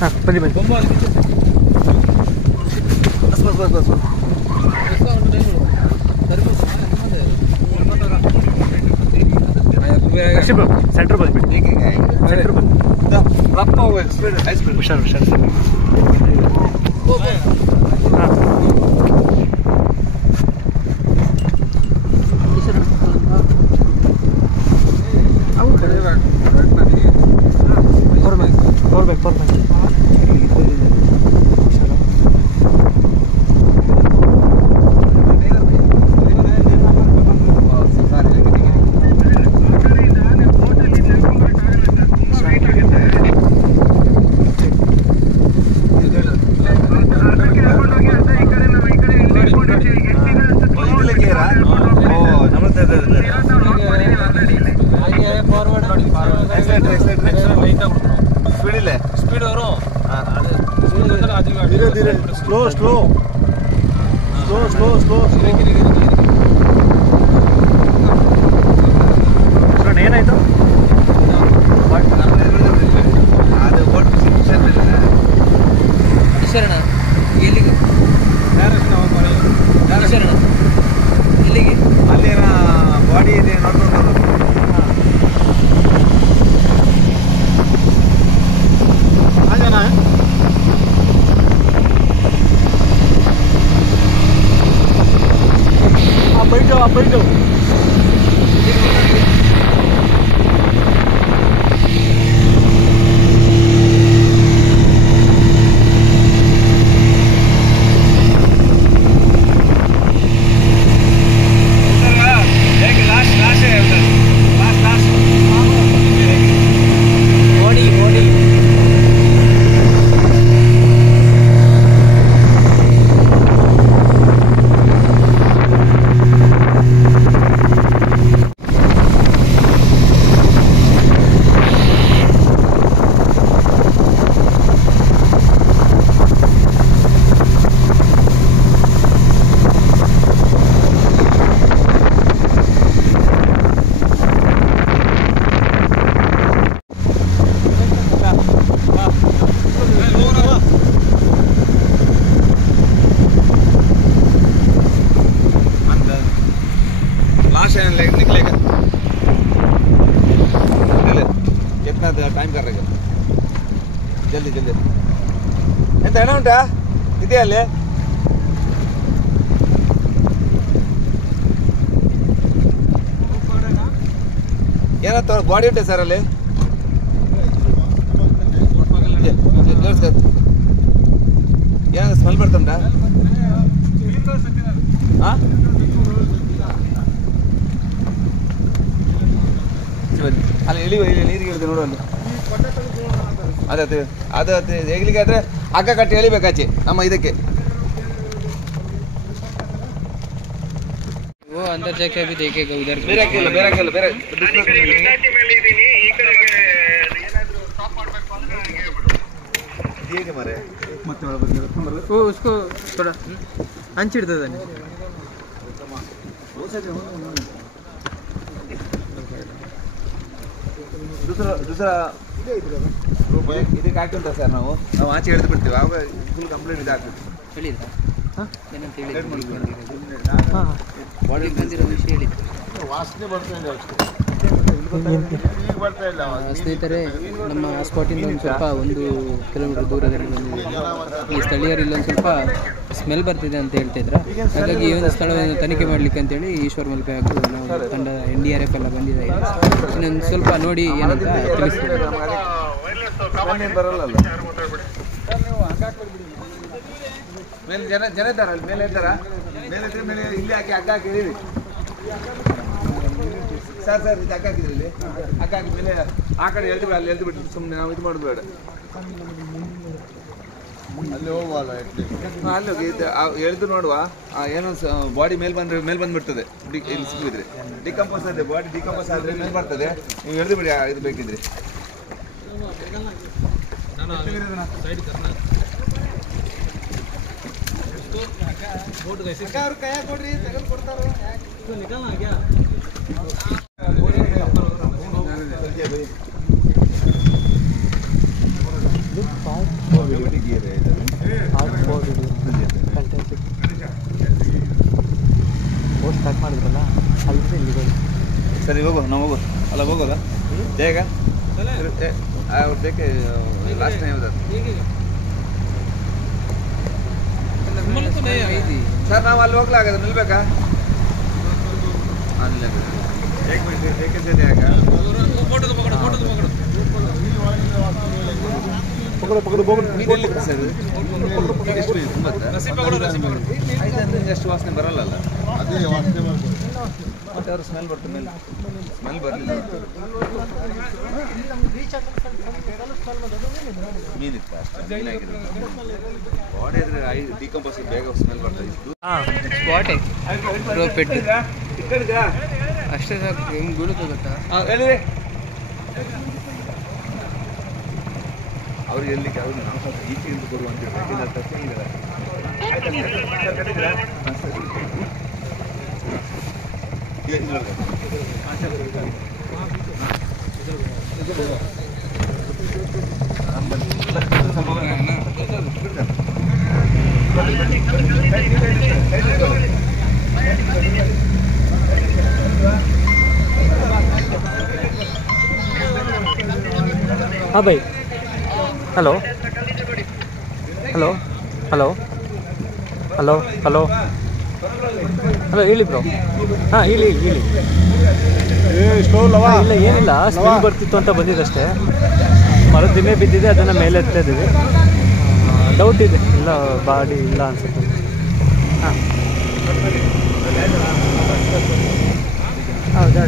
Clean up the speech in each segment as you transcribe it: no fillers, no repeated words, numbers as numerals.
ಹಾಂ ಬನ್ನಿ ಬನ್ನಿ. ಸೆಂಟ್ರ್ ಬಂದ್ಬಿಟ್ಟು ಸೆಂಟ್ರ್ ಬಂದು ಹುಷಾರು ಹುಷಾರು ಸರ್. ಹಾಂ ಫೋರ್ ಬ್ಯಾಕ್ स्पीड धीरे धीरे slow slow slow slow slow ಏನಾಯ್ತು? ಶರಣ ಎಲ್ಲಿಗೆ ಶರಣ ಎಲ್ಲಿಗೆ ಅಲ್ಲಿನ ಬಾಡಿ ಇದೆ ನೋಡ್ಕೊಂಡು आप बैठ जाओ निकलेगा कितना टाइम कर रहेगा जल्दी जल्दी ಎಂತ ಹಣ ಉಂಟಾ ಇದೆಯಾ ಅಲ್ಲಿ ಏನೋ ಬಾಡಿ ಉಂಟೆ ಸರ್ ಅಲ್ಲಿ ಏನೋ ಸ್ಮೆಲ್ ಬರ್ತುಂಟಾ ಹಾಂ ಅಲ್ಲಿ ಇಳಿ ನೀರಿಗೆ ಇಳಿದು ನೋಡುವಲ್ಲಿ ಅದೇ ಅದು ಅದು ಹೇಗ್ಲಿಕ್ಕೆ ಆದರೆ ಹಗ್ಗ ಕಟ್ಟಿ ಎಳಿಬೇಕಾಚೆ ನಮ್ಮ ಇದಕ್ಕೆ वो अंदर जाके अभी देखेगा उधर ಬೇರೆ ಹಾಕಿಲ್ಲ ಬೇರೆ ಹೇಗೆ ಮಾರೆ ಮತ್ತೆ वो उसको थोड़ा हंचिಡ್ತದೆ दूसरा ಇದಕ್ಕೆ ಹಾಕಿಂತ ಸರ್ ನಾವು ಆಚೆ ಹಿಡಿದು ಬಿಡ್ತೀವಿ ಆವಾಗ ಫುಲ್ ಕಂಪ್ಲೀಟ್ ಇದಾಗ್ತದೆ ಹೇಳಿದ್ರಾ ಬಂದಿರೋ ವಿಷಯ ಹೇಳಿದ್ದು ವಾಸನೆ ಬರ್ತಾ ಇದೆ ಸ್ನೇಹಿತರೆ ನಮ್ಮ ಸ್ಪಾಟಿಂದ ಒಂದು ಸ್ವಲ್ಪ 1 ಕಿಲೋಮೀಟರ್ ದೂರದಲ್ಲಿ ಬಂದಿದ್ದೀವಿ. ಈ ಸ್ಥಳೀಯರು ಇಲ್ಲೊಂದು ಸ್ವಲ್ಪ ಸ್ಮೆಲ್ ಬರ್ತಿದೆ ಅಂತ ಹೇಳ್ತಿದ್ರು. ಹಾಗಾಗಿ ಈ ಒಂದು ಸ್ಥಳವನ್ನು ತನಿಖೆ ಮಾಡಲಿಕ್ಕೆ ಅಂತೇಳಿ ಈಶ್ವರ್ ಮಲ್ಪೆ ಹಾಗೂ ನಾವು ತಂಡ NDRF ಎಲ್ಲ ಬಂದಿದೆ. ಇನ್ನೊಂದು ಸ್ವಲ್ಪ ನೋಡಿ ಏನಂತ ತಿಳಿಸ್ತೀವಿ. ಬರಲ್ಲ ಮೇಲೆ ಜನ ಇದ್ದಾರ ಅಲ್ಲಿ ಮೇಲೆ ಇದ್ದಾರ ಮೇಲೆ ಇಲ್ಲಿ ಹಾಕಿ ಹಗ್ಗ ಹಾಕಿ ಹೇಳಿ ಸರ್ ಇದು ಹಗ್ಗ ಹಾಕಿದ್ರಿ ಇಲ್ಲಿ ಹಗ್ಗ ಹಾಕಿ ಮೇಲೆ ಆ ಕಡೆ ಎಳ್ದು ಅಲ್ಲಿ ಎಳ್ದು ಬಿಟ್ಟು ಸುಮ್ಮನೆ ನಾವು ಇದು ಮಾಡೋದು ಬೇಡ ಅಲ್ಲಿ ಹೋಗುವಲ್ಲ ಅಲ್ಲಿ ಹೋಗಿ ಎಳ್ದು ನೋಡುವ ಏನೋ ಬಾಡಿ ಮೇಲೆ ಬಂದ್ಬಿಡ್ತದೆ ಇಲ್ಲಿ ಸಿಕ್ಕಿದ್ರೆ ಡಿಕಂಪೋಸ್ ಆದ್ರೆ ಬಾಡಿ ಡಿಕಂಪೋಸ್ ಆದ್ರೆ ಮೇಲೆ ಬರ್ತದೆ ನೀವು ಎಳ್ದು ಬಿಡಿ ಇದು ಬೇಕಿದ್ರೆ ಕೈಯಾಗ ಕೊಡ್ರಿ ತೆಗೆದು ಕೊಡ್ತಾರ ಸರಿ ಹೋಗು ನಾವು ಹೋಗು ಅಲ್ಲ ಹೋಗೋದಾ ಬೇಗ ಅವ್ರು ಬೇಕೆ ಲಾಸ್ಟ್ ಟೈಮ್ ಸರ್ ನಾವು ಅಲ್ಲಿ ಹೋಗ್ಲಾಗದ ನಿಲ್ಬೇಕಾ ಅಲ್ಲಿ एक मिनट देखे से देगा फोटो तो पकड़ो पकड़ो पकड़ो पकड़ो ಸರ್ ಎಷ್ಟು ಇದೆ ರಸಿ ಪಕड़ो ಐದು ಎಷ್ಟು ವಾಸನೆ ಬರಲ್ಲ ಅದೇ ವಾಸನೆ ಮತ್ತೆ ಅವ್ರ ಸ್ಮೆಲ್ ಬರ್ತದೆ ಮೇಲೆ ಸ್ಮೆಲ್ ಬರಲಿಲ್ಲ ಮೀನಿತ್ತು ಅಷ್ಟೇ ಬಾಡಿ ಆದರೆ ಡಿಕಂಪೋಸ್ ಬೇಗ ಸ್ಮೆಲ್ ಬರ್ತದೆ ಸ್ಪಾಟೇ ರೋಪ್ ಇಟ್ಟು ಅಷ್ಟೇ ಸಾಕು ಹೆಂಗೆ ಬೀಳುತ್ತೆ ಗೊತ್ತಾ ಅವ್ರಿಗೆ ಎಲ್ಲಿಗೆ ಅವ್ರು ನಾವು ಸ್ವಲ್ಪ ಈಚೆಯಿಂದ ಕೊಡುವಂತ हाँ भाई hello hello hello hello hello hello ಹೇಳಿ ಬ್ರೋ ಹಾಂ ಹೇಳಿ ಇಲ್ಲ ಏನಿಲ್ಲ ಸ್ಮೆಲ್ ಬರ್ತಿತ್ತು ಅಂತ ಬಂದಿದ್ದಷ್ಟೇ ಮರದ ದಿಮ್ಮೆ ಬಿದ್ದಿದೆ ಅದನ್ನು ಮೇಲೆ ಎತ್ತಾ ಇದ್ದೀವಿ ಡೌಟ್ ಇದೆ ಇಲ್ಲ ಬಾಡಿ ಇಲ್ಲ ಅನ್ಸುತ್ತೆ ಹಾಂ ಹೌದಾ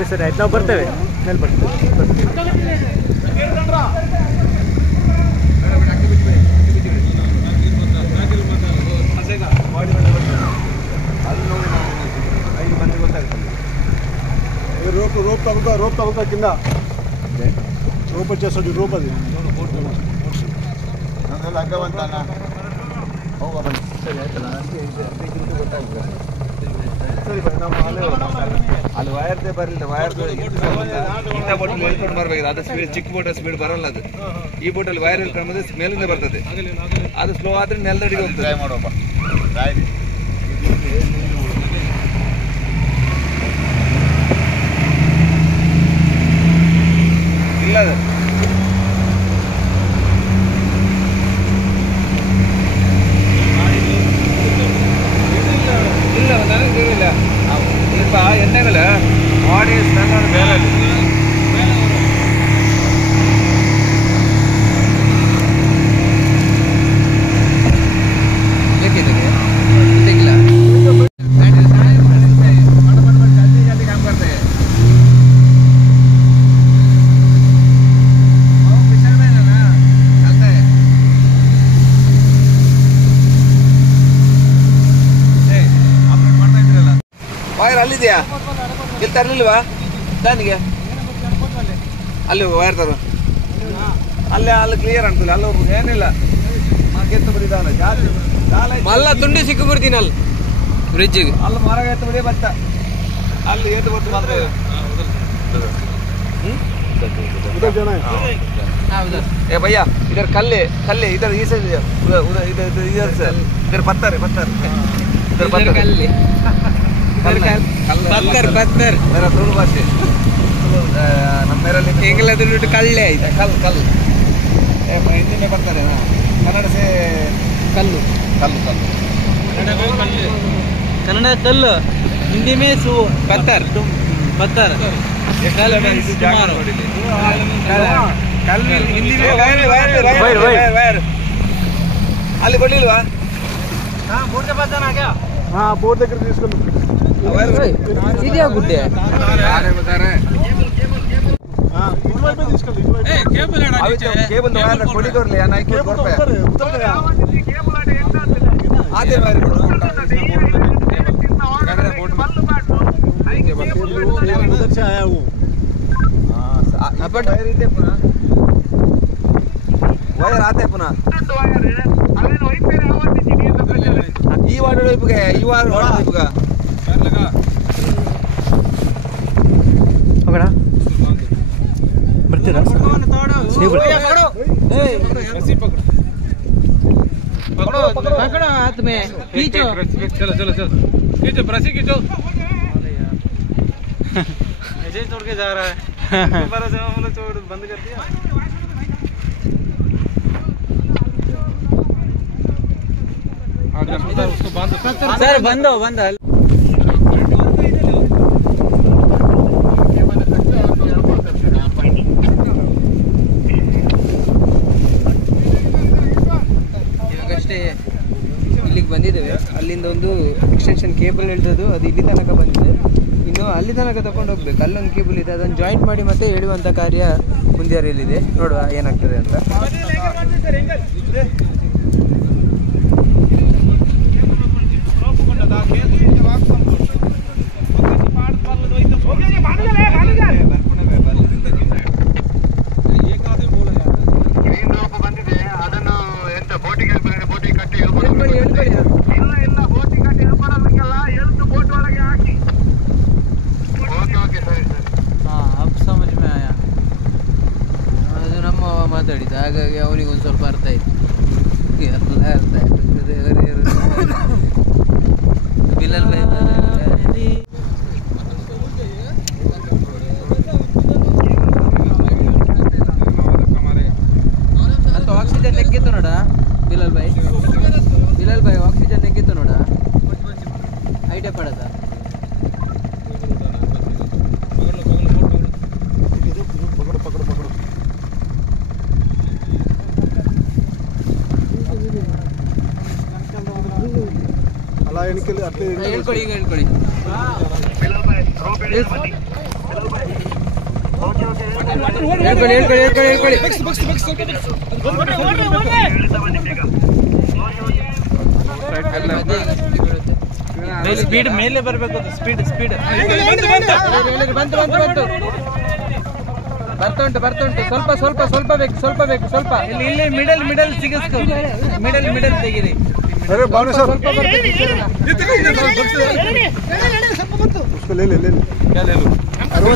ಸರಿ ಆಯ್ತು ನಾವು ಬರ್ತೇವೆ ಮೇಲೆ ಬರ್ತೀವಿ रोप तगुता किंद रोप వచ్చేసోడి రోప్ అది ನನ್ನಲ್ಲಿ ಅಗ್ಗವಂತಾನ ಹೋಗ ಬನ್ನಿ ಸರಿ ಬೈ ನಾವು ಅಲ್ಲಿ ವೈರ್ದೇ ಬರಲಿಲ್ಲ ವೈರ್ದು ಇಂಥ ಬೋಟಲ್ಲಿ ಹೇಳ್ಕೊಂಡು ಬರ್ಬೇಕು ಅದು ಸ್ಪೀಡ್ ಚಿಕ್ಕ ಬೋಟ್ ಸ್ಪೀಡ್ ಬರಲ್ಲ ಅದು ಈ ಬೋಟಲ್ಲಿ ವೈರ್ ಹೇಳ್ಕೊಂಡು ಬಂದ್ರೆ ಮೇಲಿಂದ ಬರ್ತದೆ ಅದು ಸ್ಲೋ ಆದರೆ ನೆಲದಡಿಗೆ ಹೋಗ್ತದೆ ಟ್ರೈ ಮಾಡೋಪ್ಪ ಇಲ್ಲ ಅದು ಇಲ್ಲ ನನಗೆ ಗೊತ್ತಿಲ್ಲ ಸ್ವಲ್ಪ ಎಣ್ಣೆಗಳ ಬಾಡಿ ಸ್ಮೆಲ್ ಬೇರೆ ವೈರ್ ಅಲ್ಲಿದೆಯಾ ಇಲ್ಲಿ ತರಲಿಲ್ವಾ ನನಗೆ ಅಲ್ಲಿ ವೈರ್ ತರು ಅಲ್ಲಿ ಕ್ಲಿಯರ್ ಆಗ್ತದೆ ಅಲ್ಲಿ ಏನಿಲ್ಲ ಎತ್ತು ಬಿಡಿದಾವಲ್ಲ ಜಾಸ್ತಿ ಮಲ್ಲ ತುಂಡಿ ಸಿಕ್ಕು ಬಿಡ್ತೀನಿ ಅಲ್ಲಿ ಬ್ರಿಡ್ಜಿಗೆ ಅಲ್ಲಿ ಮರ ಎತ್ತು ಬಿಡಿ ಬತ್ತ ಅಲ್ಲಿ ಎತ್ತು ಬರ್ತು ಮಾತ್ರ ए भैया इधर कल्ले इधर इधर सर इधर पत्थर इधर ಕಲ್ಲಿ ಪತ್ತರ್ मेरा ತುಳು ಭಾಷೆ ನಮ್ಮ ಮೇರಲ್ಲಿ ಎಂಗ್ಲದಲ್ಲಿ ಕಳ್ಳೆ ಆಯ್ತು ಕಲ್ ಹಿಂದಿ में ಬರ್ತಾರೆ ಕನ್ನಡ से ಕಲ್ಲು ಕನ್ನಡ ಕಲ್ಲು ಹಿಂದಿ ಮೇ ಪತ್ತರ್ ಅಲ್ಲಿ ಕೊಡ್ಲಿಲ್ವಾ ಬೋರ್ಡ್ దగ్గర తీసుకున్నాం ಇದ್ಯಾ ಗುಡ್ಡೆ ఇటువైపు తీసుకెళ్ళి ಕೇಬಲ್ ಕೊಡಿದವ್ರಲ್ಲ ನಾಯ್ಕೆ ಆದೇ ಬಾರಿ उधर से आया हूँ ವೈರ್ ಆತೆ ಪುನಃ ಈ ವಾರ್ಡ್ ವೈపుಗೆ ಈ ವಾರ್ಡ್ ವೈపుగా ಹೋಗೋಣ ಬರ್ತೀರಾ पकड़ो हाथ में खींचो चलो खींचो रस्सी खींचो ऐसे ही छोड़ के जा रहा है दोबारा से हम लोग छोड़ बंद कर दिया उसको बंद सर बंद ಇವಾಗಷ್ಟೇ ಇಲ್ಲಿಗೆ ಬಂದಿದ್ದೇವೆ. ಅಲ್ಲಿಂದ ಒಂದು ಎಕ್ಸ್ಟೆನ್ಷನ್ ಕೇಬಲ್ ಎಳ್ದದ್ದು ಅದು ಇಲ್ಲಿ ತನಕ ಬಂದಿದೆ. ಇನ್ನು ಅಲ್ಲಿ ತನಕ ತಗೊಂಡು ಹೋಗ್ಬೇಕು. ಅಲ್ಲೊಂದು ಕೇಬಲ್ ಇದೆ, ಅದನ್ನು ಜಾಯಿಂಟ್ ಮಾಡಿ ಮತ್ತೆ ಎಳೆಯುವಂಥ ಕಾರ್ಯ ಮುಂದಿಯರಿಯಲ್ಲಿದೆ. ನೋಡುವ ಏನಾಗ್ತದೆ ಅಂತ. ಮಾತಾಡಿದ ಹಾಗಾಗಿ ಅವನಿಗೊಂದು ಸ್ವಲ್ಪ ಅರ್ಥ ಆಯ್ತು. ಎಲ್ಲ ಅರ್ಥ ಆಯ್ತು. ಬಿಲ್ಲಲ್ ಬೈ ಅಂತ ಆಕ್ಸಿಜನ್ ನೆಕ್ಕಿತ್ತು ನೋಡ. ಬಿಲ್ಲಲ್ ಬೈ ಆಕ್ಸಿಜನ್ ನೆಕ್ಕಿತ್ತು ನೋಡ. ಐಡಿಯಾ ಪಡದ ಹೇಳ್ಕೊಳ್ಳಿ. ಈಗ ಹೇಳ್ಕೊಳ್ಳಿ. ಸ್ಪೀಡ್ ಮೇಲೆ ಬರಬೇಕು. ಸ್ಪೀಡ್ ಬಂತು. ಸ್ವಲ್ಪ ಬೇಕು. ಇಲ್ಲಿ ಮಿಡಲ್ ಸಿಗಿಸ್ಕೊ. ಮಿಡಲ್ ತೆಗೀರಿ.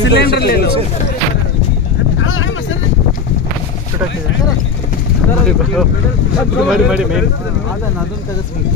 सिलेंडर ले लो. ಮಾಡಿ ಮೇನ್ ಅದನ್ನು ತೆಗೆಸ್ಬೇಕು.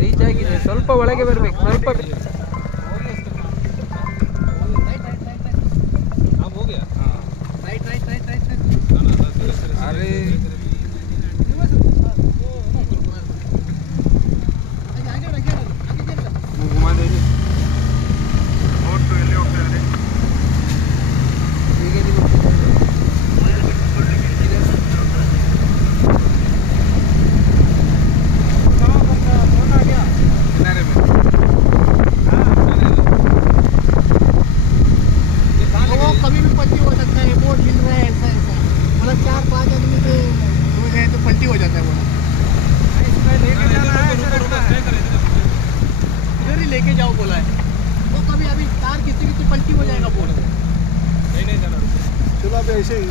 ರೀಚ್ ಆಗಿದೆ. ಸ್ವಲ್ಪ ಒಳಗೆ ಬರಬೇಕು. ಸ್ವಲ್ಪ लेके जाओ बोला है वो. कभी अभी कार किसी पलटी हो जाएगा बोर्ड. नहीं जाना. चलो अभी ऐसे ही